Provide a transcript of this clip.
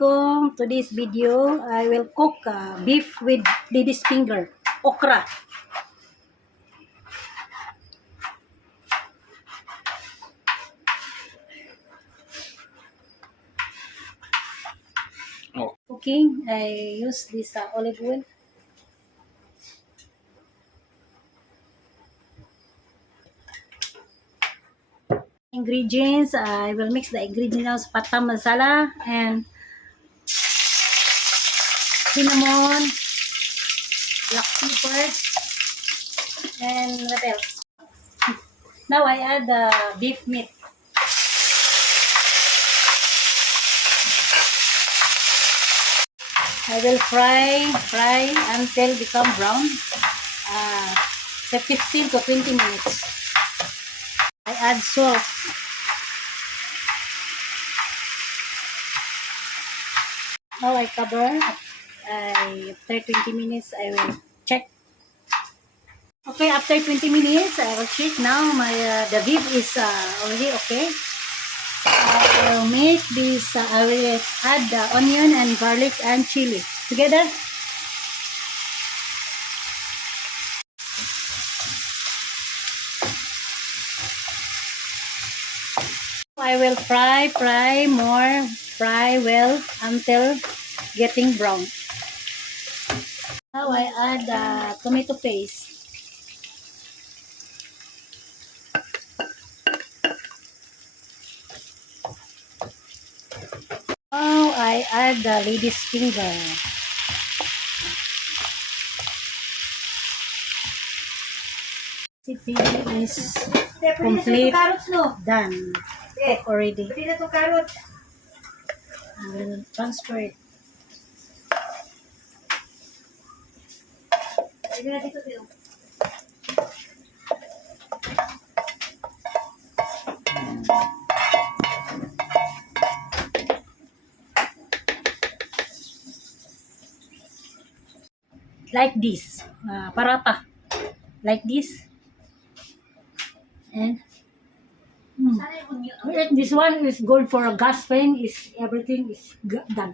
Assalamualaikum. Today's video, I will cook beef with lady's finger, okra. Cooking, I use this olive oil. Ingredients, I will mix the ingredients of patam masala and cinnamon, black pepper, and what else? Now I add the beef meat. I will fry until become brown. 15 to 20 minutes. I add salt. Now I cover. After 20 minutes, I will check. Okay, after 20 minutes, I will check. Now my the beef is already okay. I will make this. I will add the onion and garlic and chili together. I will fry well until getting brown. Now I add the tomato paste. Now I add the lady's finger. Recipe is complete, done. Cook already. I will transfer it. Like this, parata, like this, and this one is good for a gas fan. Is everything is done.